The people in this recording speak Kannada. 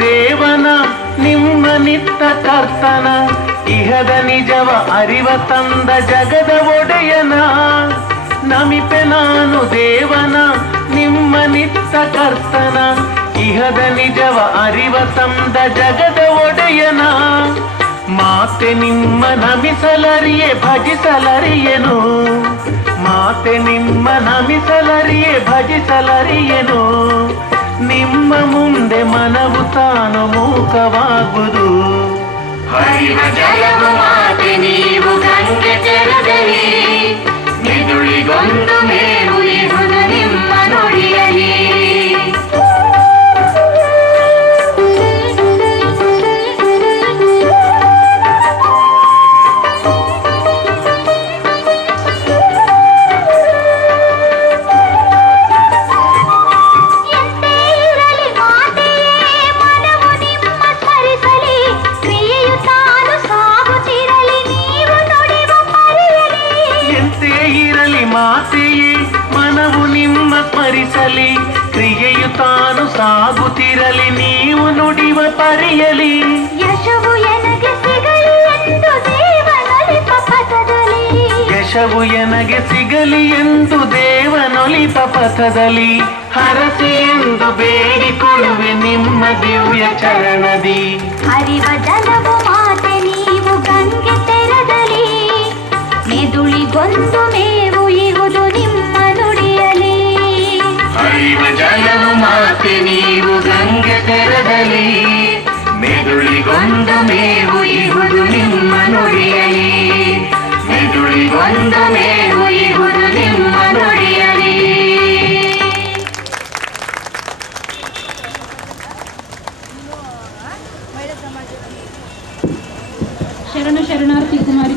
ದೇವನ ನಿಮ್ಮ ನಿತ್ತ ಕರ್ತನ ಇಹದ ನಿಜವ ಅರಿವ ತಂದ ಜಗದ ಒಡೆಯನ ನಮಿಪೆ ನಾನು ದೇವನ ನಿಮ್ಮ ನಿತ್ತ ಕರ್ತನ ಇಹದ ನಿಜವ ಅರಿವ ತಂದ ಜಗದ ಒಡೆಯನ ಮಾತೆ ನಿಮ್ಮ ನಮಿಸಲರಿಯೇ ಭಜಿಸಲರಿಯನು ಮಾತೆ ನಿಮ್ಮ ನಮಿಸಲರಿಯೇ ಭಜಿಸಲರಿಯನು ನಿಮ್ಮ ಮುಂದೆ ಮನವು ತಾನು ಮೂಕವಾಗುವುದು ಹರಿವ ಜಲವು ಮಾತೆ ನೀವು ಗಂಗೆ ತೆರದಲ್ಲಿ ಮೆದುಳಿಗೊಂದು ಮೇವು ಇಹುದು ನಿಮ್ಮ ನುಡಿಯಲಿ ಮಾತೆಯೇ ಮನವು ನಿಮ್ಮ ಸ್ಮರಿಸಲಿ ಕ್ರಿಯೆಯು ತಾನು ಸಾಗುತ್ತಿರಲಿ ನೀವು ನುಡಿವ ಪರಿಯಲಿ ಯಶವು ಎನಗೆ ಸಿಗಲಿ ಎಂದು ದೇವನೊಲಿಪ ಪಥದಲ್ಲಿ ಯಶವು ಎನಗೆ ಸಿಗಲಿ ಎಂದು ದೇವನೊಲಿಪ ಪಥದಲ್ಲಿ ಹರಸಿ ಎಂದು ಬೇಡಿಕೊಳ್ಳುವೆ ನಿಮ್ಮ ದಿವ್ಯ ಚರಣದಿ ಹರಿವ ಜಲವು ಮಾತೆ ನೀವು ಗಂಗೆ ತೆರದಲ್ಲಿ ಮೆದುಳಿಗೊಂದು ಮೇವು ಇಹುದು ನಿಮ್ಮ ನುಡಿಯಲಿ ಹರಿವ ಜಲವು ಮಾತೆ ನೀವು ಗಂಗೆ ತೆರದಲ್ಲಿ ಮೆದುಳಿಗೊಂದು ಮೇವು ಇಹುದು ನಿಮ್ಮ ನುಡಿಯಲಿ ಮೆದುಳಿಗೊಂದು ಮೇವು ಇಹುದು ನಿಮ್ಮ ನುಡಿಯಲಿ. ಶರಣ ಶರಣಾರ್ಥಿ ಕುಮಾರಿ